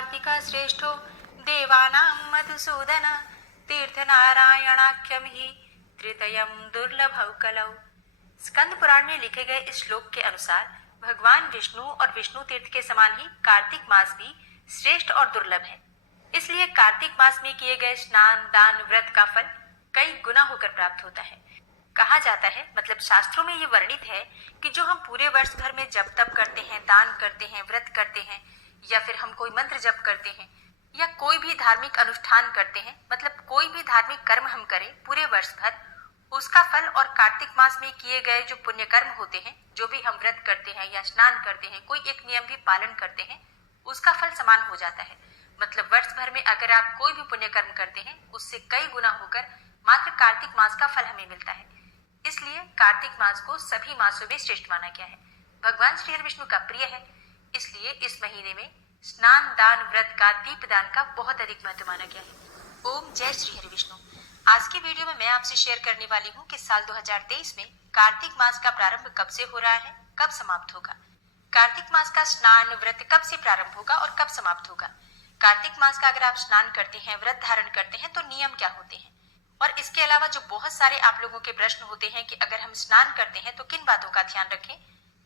कार्तिक श्रेष्ठो देवानां मधुसूदन तीर्थनारायणाख्यम ही तृतयम दुर्लभौ कलौ। स्कंद पुराण में लिखे गए इस श्लोक के अनुसार भगवान विष्णु और विष्णु तीर्थ के समान ही कार्तिक मास भी श्रेष्ठ और दुर्लभ है। इसलिए कार्तिक मास में किए गए स्नान दान व्रत का फल कई गुना होकर प्राप्त होता है। कहा जाता है, मतलब शास्त्रों में ये वर्णित है कि जो हम पूरे वर्ष भर में जप तप करते हैं, दान करते हैं, व्रत करते हैं, या फिर हम कोई मंत्र जप करते हैं या कोई भी धार्मिक अनुष्ठान करते हैं, मतलब कोई भी धार्मिक कर्म हम करें पूरे वर्ष भर, उसका फल और कार्तिक मास में किए गए जो पुण्य कर्म होते हैं, जो भी हम व्रत करते हैं या स्नान करते हैं, कोई एक नियम भी पालन करते हैं, उसका फल समान हो जाता है। मतलब वर्ष भर में अगर आप कोई भी पुण्य कर्म करते हैं, उससे कई गुना होकर मात्र कार्तिक मास का फल हमें मिलता है। इसलिए कार्तिक मास को सभी मासों में श्रेष्ठ माना गया है। भगवान श्री हरि विष्णु का प्रिय है, इसलिए इस महीने में स्नान दान व्रत का दीपदान का बहुत अधिक महत्व माना गया है। ओम जय श्री हरि विष्णु। आज की वीडियो में मैं आपसे शेयर करने वाली हूँ कि साल 2023 में कार्तिक मास का प्रारंभ कब से हो रहा है, कब समाप्त होगा। कार्तिक मास का स्नान व्रत कब से प्रारंभ होगा और कब समाप्त होगा। कार्तिक मास का अगर आप स्नान करते हैं, व्रत धारण करते हैं तो नियम क्या होते हैं, और इसके अलावा जो बहुत सारे आप लोगों के प्रश्न होते हैं कि अगर हम स्नान करते हैं तो किन बातों का ध्यान रखें,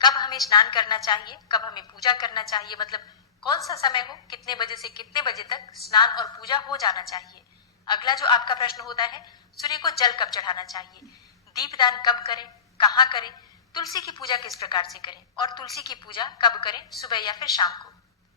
कब हमें स्नान करना चाहिए, कब हमें पूजा करना चाहिए, मतलब कौन सा समय हो, कितने बजे से कितने बजे तक स्नान और पूजा हो जाना चाहिए। अगला जो आपका प्रश्न होता है, सूर्य को जल कब चढ़ाना चाहिए, दीपदान कब करें, कहाँ करें, तुलसी की पूजा किस प्रकार से करें और तुलसी की पूजा कब करें, सुबह या फिर शाम को।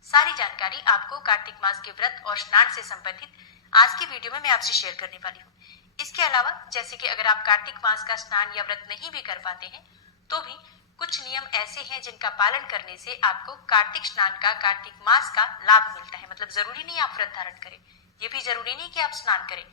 सारी जानकारी आपको कार्तिक मास के व्रत और स्नान से संबंधित आज की वीडियो में मैं आपसे शेयर करने वाली हूँ। इसके अलावा जैसे कि अगर आप कार्तिक मास का स्नान या व्रत नहीं भी कर पाते हैं तो भी कुछ नियम ऐसे हैं जिनका पालन करने से आपको कार्तिक स्नान का, कार्तिक मास का लाभ मिलता है। मतलब जरूरी नहीं आप व्रत धारण करें, ये भी जरूरी नहीं कि आप स्नान करें।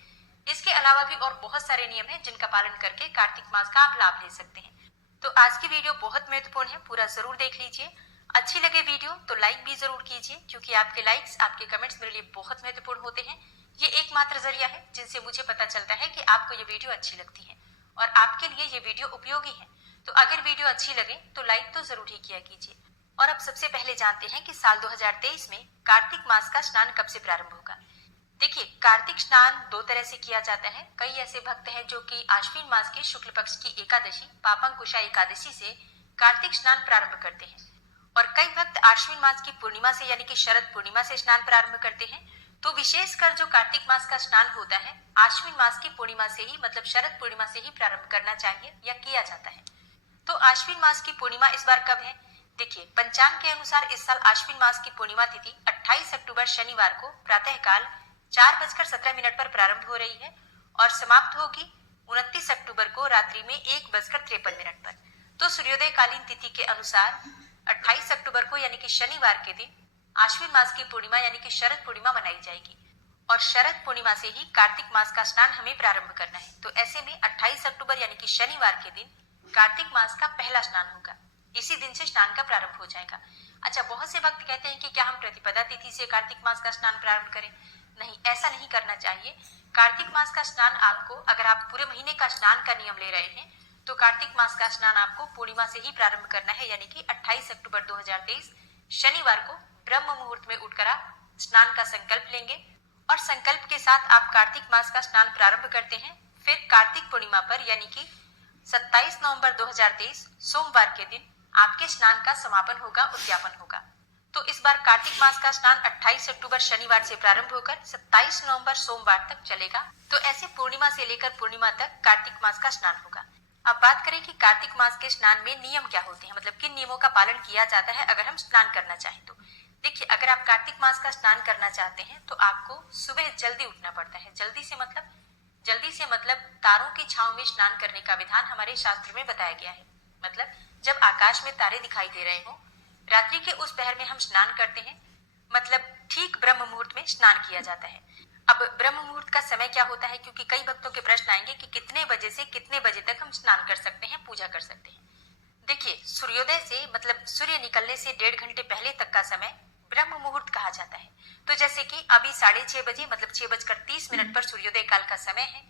इसके अलावा भी और बहुत सारे नियम हैं जिनका पालन करके कार्तिक मास का आप लाभ ले सकते हैं। तो आज की वीडियो बहुत महत्वपूर्ण है, पूरा जरूर देख लीजिए। अच्छी लगे वीडियो तो लाइक भी जरूर कीजिए, क्योंकि आपके लाइक्स, आपके कमेंट्स मेरे लिए बहुत महत्वपूर्ण होते हैं। ये एकमात्र जरिया है जिनसे मुझे पता चलता है कि आपको ये वीडियो अच्छी लगती है और आपके लिए ये वीडियो उपयोगी है। तो अगर वीडियो अच्छी लगे तो लाइक तो जरूर ही किया कीजिए। और अब सबसे पहले जानते हैं कि साल 2023 में कार्तिक मास का स्नान कब से प्रारंभ होगा। देखिए, कार्तिक स्नान दो तरह से किया जाता है। कई ऐसे भक्त हैं जो कि आश्विन मास के शुक्ल पक्ष की एकादशी, पापंकुशा एकादशी से कार्तिक स्नान प्रारंभ करते हैं, और कई भक्त आश्विन मास की पूर्णिमा से यानी कि शरद पूर्णिमा से स्नान प्रारंभ करते हैं। तो विशेषकर जो कार्तिक मास का स्नान होता है, आश्विन मास की पूर्णिमा से ही, मतलब शरद पूर्णिमा से ही प्रारंभ करना चाहिए या किया जाता है। तो आश्विन मास की पूर्णिमा इस बार कब है? देखिए, पंचांग के अनुसार इस साल आश्विन मास की पूर्णिमा तिथि 28 अक्टूबर शनिवार को प्रातःकाल 4:17 पर प्रारंभ हो रही है और समाप्त होगी 29 अक्टूबर को रात्रि में 1:53 पर। तो सूर्योदय कालीन तिथि के अनुसार 28 अक्टूबर को यानी कि शनिवार के दिन आश्विन मास की पूर्णिमा यानी कि शरद पूर्णिमा मनाई जाएगी, और शरद पूर्णिमा से ही कार्तिक मास का स्नान हमें प्रारंभ करना है। तो ऐसे में 28 अक्टूबर यानी कि शनिवार के दिन कार्तिक मास का पहला स्नान होगा। इसी दिन से स्नान का प्रारंभ हो जाएगा। अच्छा, बहुत से भक्त कहते हैं कि क्या हम प्रतिपदा तिथि से कार्तिक मास का स्नान प्रारंभ करें? नहीं, ऐसा नहीं करना चाहिए। कार्तिक मास का स्नान आपको, अगर आप पूरे महीने का स्नान का नियम ले रहे हैं तो कार्तिक मास का स्नान आपको पूर्णिमा से ही प्रारंभ करना है, यानी कि 28 अक्टूबर 2023 शनिवार को ब्रह्म मुहूर्त में उठकर आप स्नान का संकल्प लेंगे और संकल्प के साथ आप कार्तिक मास का स्नान प्रारंभ करते हैं। फिर कार्तिक पूर्णिमा पर यानी कि 27 नवंबर 2023 सोमवार के दिन आपके स्नान का समापन होगा, उद्यापन होगा। तो इस बार कार्तिक मास का स्नान 28 अक्टूबर शनिवार से प्रारंभ होकर 27 नवंबर सोमवार तक चलेगा। तो ऐसे पूर्णिमा से लेकर पूर्णिमा तक कार्तिक मास का स्नान होगा। अब बात करें कि कार्तिक मास के स्नान में नियम क्या होते हैं, मतलब किन नियमों का पालन किया जाता है अगर हम स्नान करना चाहें तो। देखिए, अगर आप कार्तिक मास का स्नान करना चाहते हैं तो आपको सुबह जल्दी उठना पड़ता है। जल्दी से मतलब तारों की छांव में स्नान करने का विधान हमारे शास्त्र में बताया गया है। मतलब जब आकाश में तारे दिखाई दे रहे हो, रात्रि के उस पहर में हम स्नान करते हैं, मतलब ठीक ब्रह्म मुहूर्त में स्नान किया जाता है। अब ब्रह्म मुहूर्त का समय क्या होता है, क्योंकि कई भक्तों के प्रश्न आएंगे कि कितने बजे से कितने बजे तक हम स्नान कर सकते हैं, पूजा कर सकते हैं। देखिए, सूर्योदय से मतलब सूर्य निकलने से 1.5 घंटे पहले तक का समय ब्रह्म मुहूर्त कहा जाता है। तो जैसे कि अभी 6:30 बजे मतलब 6:30 पर सूर्योदय काल का समय है,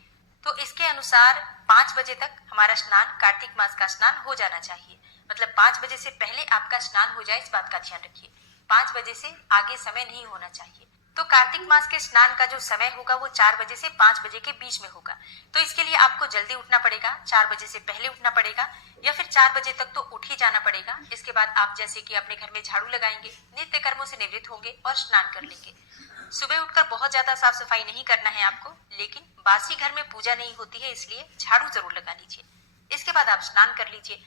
तो इसके अनुसार 5 बजे तक हमारा स्नान, कार्तिक मास का स्नान हो जाना चाहिए। मतलब 5 बजे से पहले आपका स्नान हो जाए, इस बात का ध्यान रखिए। 5 बजे से आगे समय नहीं होना चाहिए। तो कार्तिक मास के स्नान का जो समय होगा वो 4 बजे से 5 बजे के बीच में होगा। तो इसके लिए आपको जल्दी उठना पड़ेगा, 4 बजे से पहले उठना पड़ेगा या फिर 4 बजे तक तो उठ ही जाना पड़ेगा। इसके बाद आप जैसे कि अपने घर में झाड़ू लगाएंगे, नित्य कर्मों से निवृत्त होंगे और स्नान कर लेंगे। सुबह उठकर बहुत ज्यादा साफ सफाई नहीं करना है आपको, लेकिन बासी घर में पूजा नहीं होती है, इसलिए झाड़ू जरूर लगा लीजिए। इसके बाद आप स्नान कर लीजिए।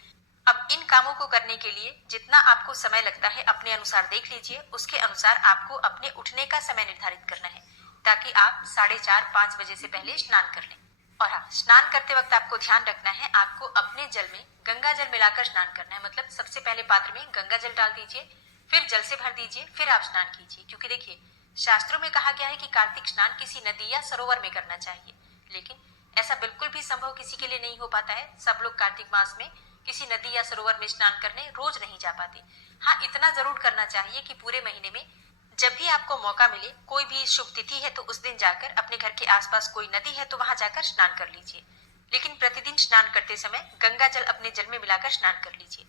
अब इन कामों को करने के लिए जितना आपको समय लगता है अपने अनुसार देख लीजिए। उसके अनुसार आपको अपने उठने का समय निर्धारित करना है, ताकि आप 4:30-5 बजे से पहले स्नान कर लें। और हाँ, स्नान करते वक्त आपको ध्यान रखना है, आपको अपने जल में गंगा जल मिलाकर स्नान करना है। मतलब सबसे पहले पात्र में गंगा जल डाल दीजिए, फिर जल से भर दीजिए, फिर आप स्नान कीजिए। क्योंकि देखिए, शास्त्रों में कहा गया है कि कार्तिक स्नान किसी नदी या सरोवर में करना चाहिए, लेकिन ऐसा बिल्कुल भी संभव किसी के लिए नहीं हो पाता है। सब लोग कार्तिक मास में किसी नदी या सरोवर में स्नान करने रोज नहीं जा पाते। हाँ, इतना जरूर करना चाहिए कि पूरे महीने में जब भी आपको मौका मिले, कोई भी शुभ तिथि है तो उस दिन जाकर, अपने घर के आसपास कोई नदी है तो वहां जाकर स्नान कर लीजिए। लेकिन प्रतिदिन स्नान करते समय गंगा जल अपने जल में मिलाकर स्नान कर लीजिए।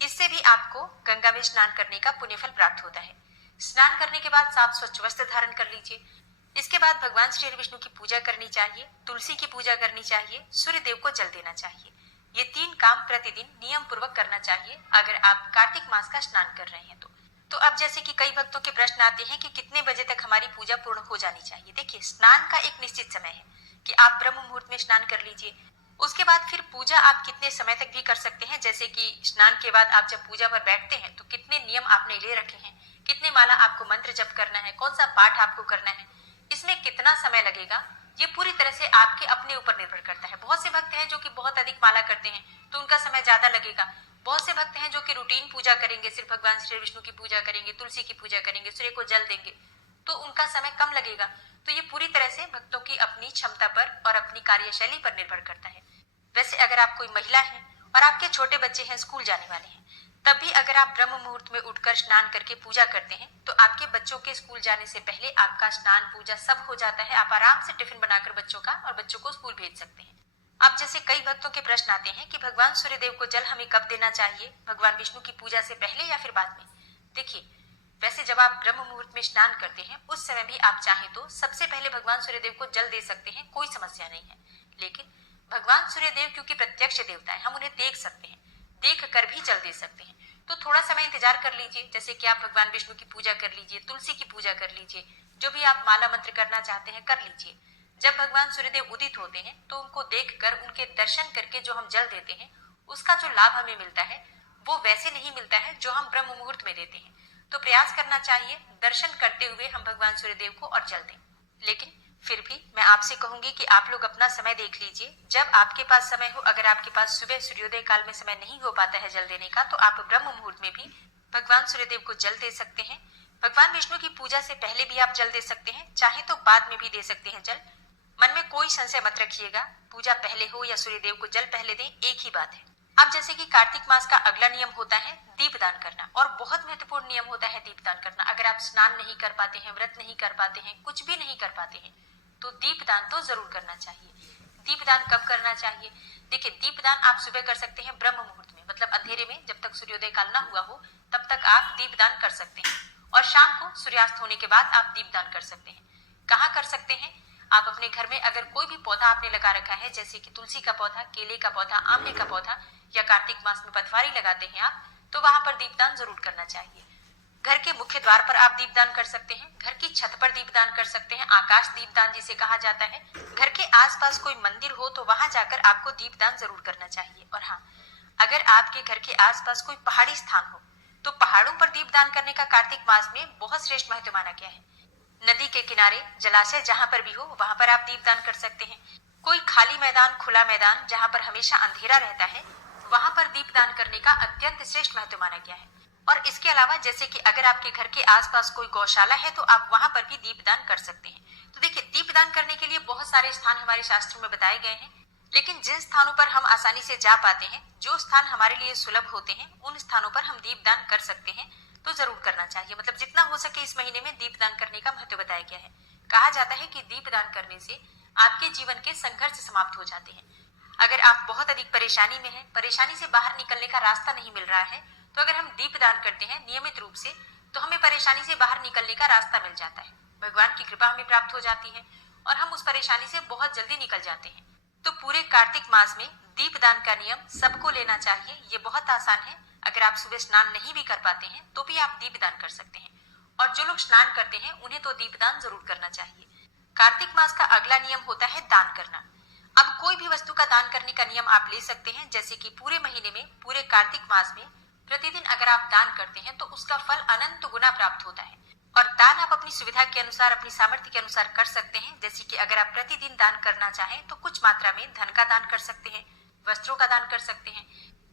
इससे भी आपको गंगा में स्नान करने का पुण्यफल प्राप्त होता है। स्नान करने के बाद साफ स्वच्छ वस्त्र धारण कर लीजिए। इसके बाद भगवान श्री विष्णु की पूजा करनी चाहिए, तुलसी की पूजा करनी चाहिए, सूर्य देव को जल देना चाहिए। ये 3 काम प्रतिदिन नियम पूर्वक करना चाहिए अगर आप कार्तिक मास का स्नान कर रहे हैं तो अब जैसे कि कई भक्तों के प्रश्न आते हैं कि कितने बजे तक हमारी पूजा पूर्ण हो जानी चाहिए। देखिए, स्नान का एक निश्चित समय है कि आप ब्रह्म मुहूर्त में स्नान कर लीजिए। उसके बाद फिर पूजा आप कितने समय तक भी कर सकते हैं। जैसे कि स्नान के बाद आप जब पूजा पर बैठते हैं तो कितने नियम आपने ले रखे हैं, कितने माला आपको मंत्र जप करना है, कौन सा पाठ आपको करना है, इसमें कितना समय लगेगा, ये पूरी तरह से आपके अपने ऊपर निर्भर करता है। बहुत से भक्त हैं जो कि बहुत अधिक माला करते हैं तो उनका समय ज्यादा लगेगा। बहुत से भक्त हैं जो कि रूटीन पूजा करेंगे, सिर्फ भगवान श्री विष्णु की पूजा करेंगे, तुलसी की पूजा करेंगे, सूर्य को जल देंगे, तो उनका समय कम लगेगा। तो ये पूरी तरह से भक्तों की अपनी क्षमता पर और अपनी कार्यशैली पर निर्भर करता है। वैसे अगर आप कोई महिला हैं और आपके छोटे बच्चे हैं, स्कूल जाने वाले हैं, तब भी अगर आप ब्रह्म मुहूर्त में उठकर स्नान करके पूजा करते हैं तो आपके बच्चों के स्कूल जाने से पहले आपका स्नान पूजा सब हो जाता है। आप आराम से टिफिन बनाकर बच्चों का और बच्चों को स्कूल भेज सकते हैं। अब जैसे कई भक्तों के प्रश्न आते हैं कि भगवान सूर्यदेव को जल हमें कब देना चाहिए, भगवान विष्णु की पूजा से पहले या फिर बाद में। देखिए, वैसे जब आप ब्रह्म मुहूर्त में स्नान करते हैं उस समय भी आप चाहें तो सबसे पहले भगवान सूर्यदेव को जल दे सकते हैं, कोई समस्या नहीं है। लेकिन भगवान सूर्यदेव क्योंकि प्रत्यक्ष देवता है, हम उन्हें देख सकते हैं, देख कर भी जल दे सकते हैं। तो थोड़ा समय इंतजार कर लीजिए। जैसे कि आप भगवान विष्णु की पूजा कर लीजिए, तुलसी की पूजा कर लीजिए, जो भी आप माला मंत्र करना चाहते हैं कर लीजिए। जब भगवान सूर्यदेव उदित होते हैं तो उनको देखकर, उनके दर्शन करके जो हम जल देते हैं उसका जो लाभ हमें मिलता है वो वैसे नहीं मिलता है जो हम ब्रह्म मुहूर्त में देते हैं। तो प्रयास करना चाहिए दर्शन करते हुए हम भगवान सूर्यदेव को और जल दें। लेकिन फिर भी मैं आपसे कहूंगी कि आप लोग अपना समय देख लीजिए, जब आपके पास समय हो। अगर आपके पास सुबह सूर्योदय काल में समय नहीं हो पाता है जल देने का तो आप ब्रह्म मुहूर्त में भी भगवान सूर्यदेव को जल दे सकते हैं। भगवान विष्णु की पूजा से पहले भी आप जल दे सकते हैं, चाहे तो बाद में भी दे सकते हैं जल। मन में कोई संशय मत रखिएगा, पूजा पहले हो या सूर्यदेव को जल पहले दें, एक ही बात है। अब जैसे कि कार्तिक मास का अगला नियम होता है दीपदान करना, और बहुत महत्वपूर्ण नियम होता है दीपदान करना। अगर आप स्नान नहीं कर पाते हैं, व्रत नहीं कर पाते हैं, कुछ भी नहीं कर पाते हैं तो दीपदान तो जरूर करना चाहिए। दीपदान कब करना चाहिए? देखिए, दीपदान आप सुबह कर सकते हैं ब्रह्म मुहूर्त में, मतलब अंधेरे में, जब तक सूर्योदय काल ना हुआ हो तब तक आप दीपदान कर सकते हैं। और शाम को सूर्यास्त होने के बाद आप दीपदान कर सकते हैं। कहाँ कर सकते हैं? आप अपने घर में अगर कोई भी पौधा आपने लगा रखा है, जैसे कि तुलसी का पौधा, केले का पौधा, आंवले का पौधा, या कार्तिक मास में पथवारी लगाते हैं आप, तो वहां पर दीपदान जरूर करना चाहिए। घर के मुख्य द्वार पर आप दीपदान कर सकते हैं, घर की छत पर दीपदान कर सकते हैं, आकाश दीपदान जिसे कहा जाता है। घर के आसपास कोई मंदिर हो तो वहां जाकर आपको दीपदान जरूर करना चाहिए। और हाँ, अगर आपके घर के आसपास कोई पहाड़ी स्थान हो तो पहाड़ों पर दीपदान करने का कार्तिक मास में बहुत श्रेष्ठ महत्व माना गया है। नदी के किनारे, जलाशय जहां पर भी हो वहां पर आप दीपदान कर सकते हैं। कोई खाली मैदान, खुला मैदान जहां पर हमेशा अंधेरा रहता है, वहां पर दीपदान करने का अत्यंत श्रेष्ठ महत्व माना गया है। और इसके अलावा जैसे कि अगर आपके घर के आसपास कोई गौशाला है तो आप वहां पर भी दीपदान कर सकते हैं। तो देखिए, दीपदान करने के लिए बहुत सारे स्थान हमारे शास्त्रों में बताए गए हैं, लेकिन जिन स्थानों पर हम आसानी से जा पाते हैं, जो स्थान हमारे लिए सुलभ होते हैं, उन स्थानों पर हम दीपदान कर सकते हैं। तो जरूर करना चाहिए। मतलब जितना हो सके इस महीने में दीपदान करने का महत्व बताया गया है। कहा जाता है कि दीपदान करने से आपके जीवन के संघर्ष समाप्त हो जाते हैं। अगर आप बहुत अधिक परेशानी में हैं, परेशानी से बाहर निकलने का रास्ता नहीं मिल रहा है, तो अगर हम दीपदान करते हैं नियमित रूप से, तो हमें परेशानी से बाहर निकलने का रास्ता मिल जाता है, भगवान की कृपा हमें प्राप्त हो जाती है और हम उस परेशानी से बहुत जल्दी निकल जाते हैं। तो पूरे कार्तिक मास में दीपदान का नियम सबको लेना चाहिए। ये बहुत आसान है। अगर आप सुबह स्नान नहीं भी कर पाते हैं तो भी आप दीपदान कर सकते हैं, और जो लोग स्नान करते हैं उन्हें तो दीपदान जरूर करना चाहिए। कार्तिक मास का अगला नियम होता है दान करना। अब कोई भी वस्तु का दान करने का नियम आप ले सकते हैं, जैसे कि पूरे महीने में, पूरे कार्तिक मास में प्रतिदिन अगर आप दान करते हैं तो उसका फल अनंत गुना प्राप्त होता है। और दान आप अपनी सुविधा के अनुसार, अपनी सामर्थ्य के अनुसार कर सकते हैं। जैसे कि अगर आप प्रतिदिन दान करना चाहें तो कुछ मात्रा में धन का दान कर सकते हैं, वस्त्रों का दान कर सकते हैं,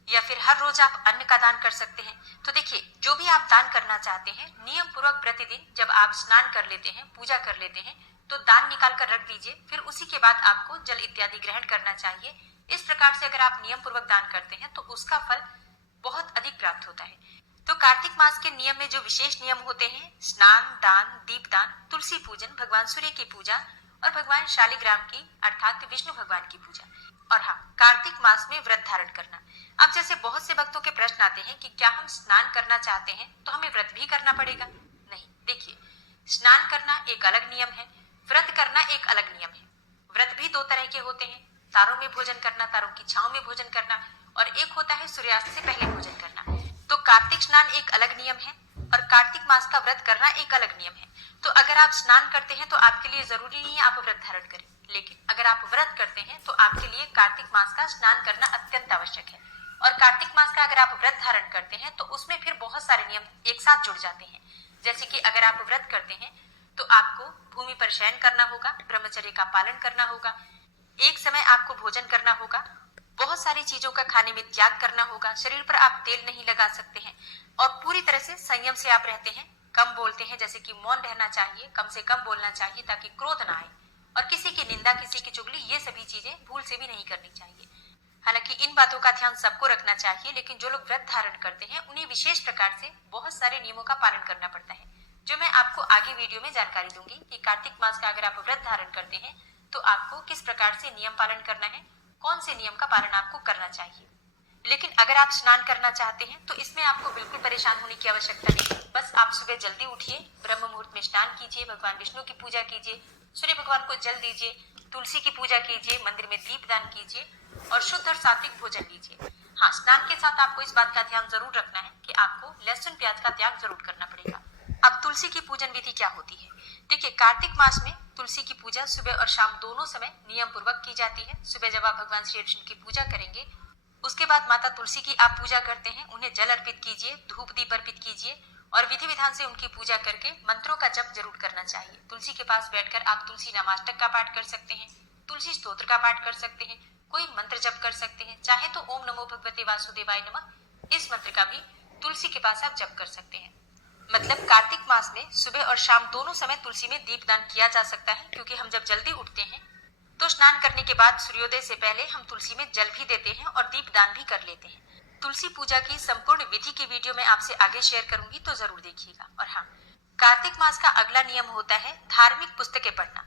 या फिर हर रोज आप अन्न का दान कर सकते हैं। तो देखिए, जो भी आप दान करना चाहते हैं, नियम पूर्वक प्रतिदिन जब आप स्नान कर लेते हैं, पूजा कर लेते हैं, तो दान निकाल कर रख दीजिए। फिर उसी के बाद आपको जल इत्यादि ग्रहण करना चाहिए। इस प्रकार से अगर आप नियम पूर्वक दान करते हैं तो उसका फल बहुत अधिक प्राप्त होता है। तो कार्तिक मास के नियम में जो विशेष नियम होते हैं, स्नान, दान, दीपदान, तुलसी पूजन, भगवान सूर्य की पूजा और भगवान शालिग्राम की अर्थात विष्णु भगवान की पूजा, और हाँ, कार्तिक मास में व्रत धारण करना। अब जैसे बहुत से भक्तों के प्रश्न आते हैं कि क्या हम स्नान करना चाहते हैं तो हमें व्रत भी करना पड़ेगा? नहीं, देखिए, स्नान करना एक अलग नियम है, व्रत करना एक अलग नियम है। व्रत भी दो तरह के होते हैं, तारों में भोजन करना, तारों की छांव में भोजन करना, और एक होता है सूर्यास्त से पहले भोजन करना। तो कार्तिक स्नान एक अलग नियम है और कार्तिक मास का व्रत करना एक अलग नियम है। तो अगर आप स्नान करते हैं तो आपके लिए जरूरी नहीं है आप व्रत धारण करें, लेकिन अगर आप व्रत करते हैं तो आपके लिए कार्तिक मास का स्नान करना अत्यंत आवश्यक है। और कार्तिक मास का अगर आप व्रत धारण करते हैं तो उसमें फिर बहुत सारे नियम एक साथ जुड़ जाते हैं। जैसे कि अगर आप व्रत करते हैं तो आपको भूमि पर शयन करना होगा, ब्रह्मचर्य का पालन करना होगा, एक समय आपको भोजन करना होगा, बहुत सारी चीजों का खाने में त्याग करना होगा, शरीर पर आप तेल नहीं लगा सकते हैं, और पूरी तरह से संयम से आप रहते हैं, कम बोलते हैं, जैसे कि मौन रहना चाहिए, कम से कम बोलना चाहिए ताकि क्रोध ना आए, और किसी की निंदा, किसी की चुगली, ये सभी चीजें भूल से भी नहीं करनी चाहिए। हालांकि इन बातों का ध्यान सबको रखना चाहिए, लेकिन जो लोग व्रत धारण करते हैं उन्हें विशेष प्रकार से बहुत सारे नियमों का पालन करना पड़ता है, जो मैं आपको आगे वीडियो में जानकारी दूंगी कि कार्तिक मास का अगर आप व्रत धारण करते हैं तो आपको किस प्रकार से नियम पालन करना है, कौन से नियम का पालन आपको करना चाहिए। लेकिन अगर आप स्नान करना चाहते हैं तो इसमें आपको बिल्कुल परेशान होने की आवश्यकता नहीं। बस आप सुबह जल्दी उठिए, ब्रह्म मुहूर्त में स्नान कीजिए, भगवान विष्णु की पूजा कीजिए, सूर्य भगवान को जल दीजिए, तुलसी की पूजा कीजिए, मंदिर में दीपदान कीजिए और शुद्ध और सात्विक भोजन लीजिए। हाँ, स्नान के साथ आपको इस बात का ध्यान जरूर रखना है कि आपको लहसुन प्याज का त्याग जरूर करना पड़ेगा। अब तुलसी की पूजन विधि क्या होती है? देखिए, कार्तिक मास में तुलसी की पूजा सुबह और शाम दोनों समय नियम पूर्वक की जाती है। सुबह जब आप भगवान श्री कृष्ण की पूजा करेंगे, उसके बाद माता तुलसी की आप पूजा करते हैं, उन्हें जल अर्पित कीजिए, धूप दीप अर्पित कीजिए और विधि विधान से उनकी पूजा करके मंत्रों का जप जरूर करना चाहिए। तुलसी के पास बैठकर आप तुलसी नामाष्टक का पाठ कर सकते हैं, तुलसी स्तोत्र का पाठ कर सकते हैं, कोई मंत्र जप कर सकते हैं, चाहे तो ओम नमो भगवते वासुदेवाय नमः इस मंत्र का भी तुलसी के पास आप जप कर सकते हैं। मतलब कार्तिक मास में सुबह और शाम दोनों समय तुलसी में दीपदान किया जा सकता है, क्योंकि हम जब जल्दी उठते हैं तो स्नान करने के बाद सूर्योदय से पहले हम तुलसी में जल भी देते हैं और दीपदान भी कर लेते हैं। तुलसी पूजा की संपूर्ण विधि की वीडियो मैं आपसे आगे शेयर करूंगी, तो जरूर देखिएगा। और हाँ, कार्तिक मास का अगला नियम होता है धार्मिक पुस्तकें पढ़ना।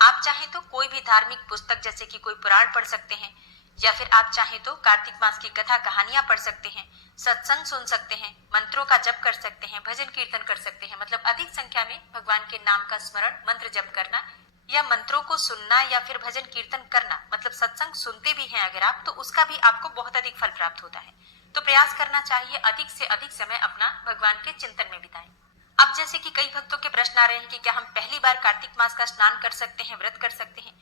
आप चाहें तो कोई भी धार्मिक पुस्तक, जैसे कि कोई पुराण पढ़ सकते हैं, या फिर आप चाहें तो कार्तिक मास की कथा कहानियां पढ़ सकते हैं, सत्संग सुन सकते हैं, मंत्रों का जप कर सकते हैं, भजन कीर्तन कर सकते हैं। मतलब अधिक संख्या में भगवान के नाम का स्मरण, मंत्र जप करना या मंत्रों को सुनना या फिर भजन कीर्तन करना, मतलब सत्संग सुनते भी हैं अगर आप, तो उसका भी आपको बहुत अधिक फल प्राप्त होता है। तो प्रयास करना चाहिए अधिक से अधिक समय अपना भगवान के चिंतन में बिताएं। अब जैसे कि कई भक्तों के प्रश्न आ रहे हैं कि क्या हम पहली बार कार्तिक मास का स्नान कर सकते हैं, व्रत कर सकते हैं,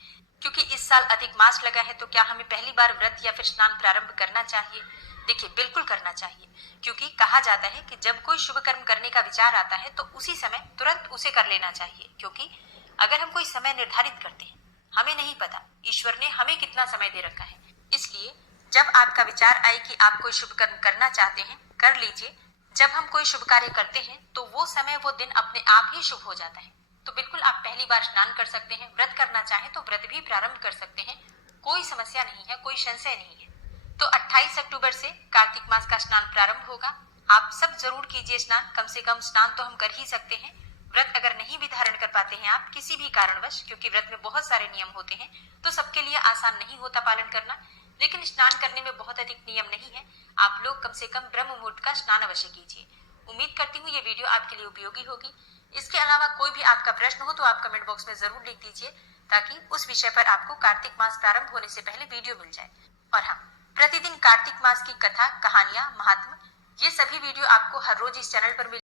क्योंकि इस साल अधिक मास लगा है, तो क्या हमें पहली बार व्रत या फिर स्नान प्रारंभ करना चाहिए? देखिए, बिल्कुल करना चाहिए, क्योंकि कहा जाता है कि जब कोई शुभ कर्म करने का विचार आता है तो उसी समय तुरंत उसे कर लेना चाहिए। क्योंकि अगर हम कोई समय निर्धारित करते हैं, हमें नहीं पता ईश्वर ने हमें कितना समय दे रखा है, इसलिए जब आपका विचार आए कि आप कोई शुभ कर्म करना चाहते हैं, कर लीजिए। जब हम कोई शुभ कार्य करते हैं तो वो समय, वो दिन अपने आप ही शुभ हो जाता है। तो बिल्कुल आप पहली बार स्नान कर सकते हैं, व्रत करना चाहें तो व्रत भी प्रारंभ कर सकते हैं, कोई समस्या नहीं है, कोई संशय नहीं है। तो 28 अक्टूबर से कार्तिक मास का स्नान प्रारंभ होगा। आप सब जरूर कीजिए स्नान, कम से कम स्नान तो हम कर ही सकते हैं। व्रत अगर नहीं भी धारण कर पाते हैं आप किसी भी कारणवश, क्योंकि व्रत में बहुत सारे नियम होते हैं, तो सबके लिए आसान नहीं होता पालन करना, लेकिन स्नान करने में बहुत अधिक नियम नहीं है। आप लोग कम से कम ब्रह्म मुहूर्त का स्नान अवश्य कीजिए। उम्मीद करती हूँ ये वीडियो आपके लिए उपयोगी होगी। इसके अलावा कोई भी आपका प्रश्न हो तो आप कमेंट बॉक्स में जरूर लिख दीजिए, ताकि उस विषय पर आपको कार्तिक मास प्रारंभ होने से पहले वीडियो मिल जाए। और हाँ, प्रतिदिन कार्तिक मास की कथा, कहानियां, महात्म, ये सभी वीडियो आपको हर रोज इस चैनल पर मिल